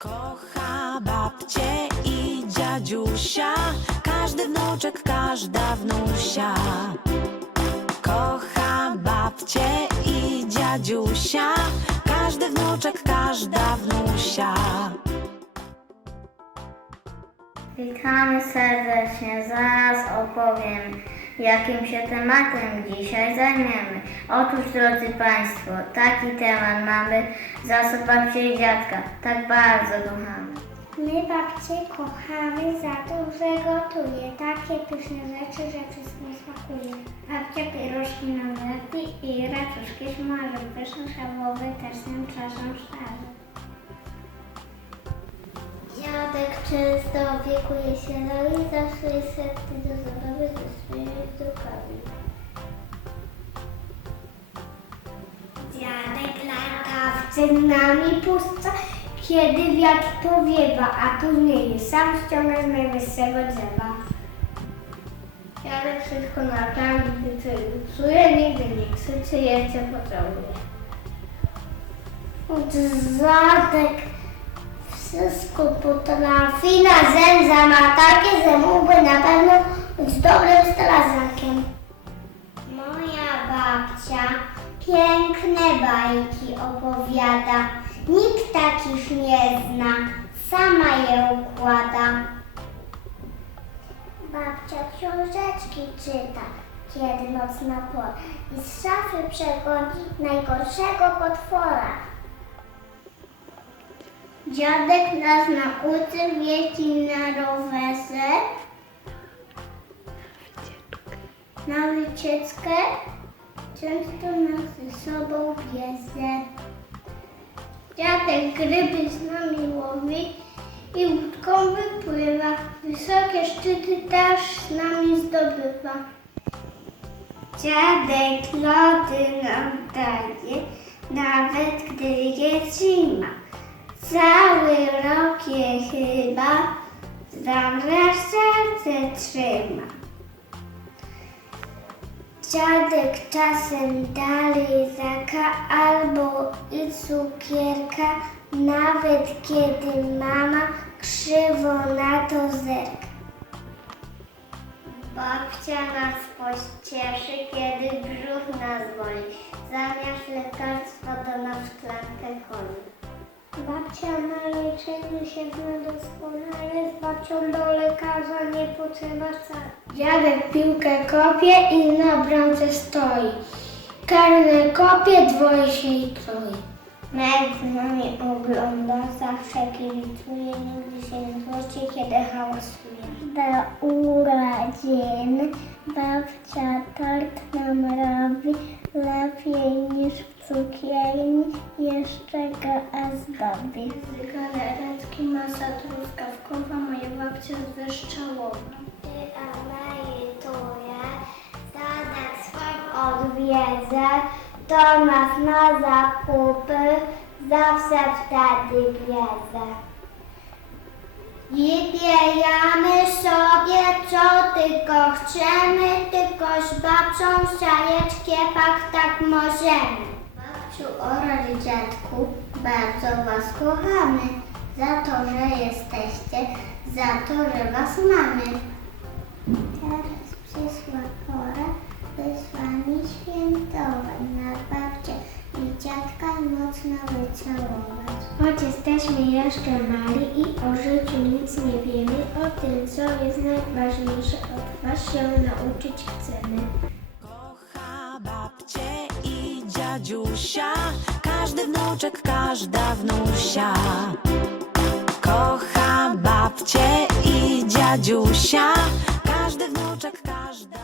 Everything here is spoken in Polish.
Kocha babcie i dziadziusia, każdy wnuczek, każda wnusia. Kocha babcie i dziadziusia, każdy wnuczek, każda wnusia. Witamy serdecznie. Zaraz opowiem, jakim się tematem dzisiaj zajmiemy. Otóż, drodzy Państwo, taki temat mamy zasób babci i dziadka. Tak bardzo kochamy. My babcię kochamy za to, że gotuje takie pyszne rzeczy, że wszystkim smakuje. Babcia pierożki nam lepi i raczuszki smaży. Pyszne schabowe też nam czasem sztarzy. Dziadek często opiekuje się nami, zawsze jest chętny do zabawy ze swoimi wnukami. Dziadek lata w nami puszcza, kiedy wiatr powiewa, a później sam ściąga z najwyższego drzewa. Dziadek wszystko naprawi, gdy coś psuje, nigdy nie krzyczy, jeszcze pocałuje. Dziadek wszystko potrafi, na zęza ma takie, że mógłby na pewno być dobrym strażakiem. Moja babcia piękne bajki opowiada. Nikt takich nie zna, sama je układa. Babcia książeczki czyta, kiedy nocna pora i z szafy przegoni najgorszego potwora. Dziadek nas nauczy jeździć na rowerze, na wycieczkę, często nas ze sobą bierze. Dziadek gryby z nami łowi i łódką wypływa. Wysokie szczyty też z nami zdobywa. Dziadek lody nam daje, nawet gdy jest zima. Cały rok je chyba zamraż serce trzyma. Dziadek czasem dalej zaka albo i cukierka, nawet kiedy mama krzywo na to zerka. Babcia nas pościeszy, kiedy brzuch nas boli. Zamiast lekarstwa to na szklankę coli. Babcia na leczeniu się zna doskonale, z babcią do lekarza nie potrzeba wcale. Dziadek piłkę kopie i na bramce stoi. Karne kopie, dwoje się i kroi. Męk z nami ogląda, zawsze kibicuje, nigdy się nie złości, kiedy hałasuje. Do urodzin babcia tort nam ozdobi. Galaretki masa truskawkowa, moja babcia zweszczałowa. Ty emerytuje, statek swój odwiedzę, do nas na zakupy, zawsze wtedy wiedzę. Wybieramy sobie co tylko chcemy, tylko z babcią szaleć kiepak tak możemy. Babciu oraz dziadku, bardzo was kochamy, za to, że jesteście, za to, że was mamy. Teraz przyszła pora, by z wami świętować, na babcię i dziadka mocno wycałować. Choć jesteśmy jeszcze mali i o życiu nic nie wiemy, o tym, co jest najważniejsze, od was się nauczyć chcemy. Dziadziusia, każdy wnuczek, każda wnusia. Kocha babcie i dziadziusia, każdy wnuczek, każda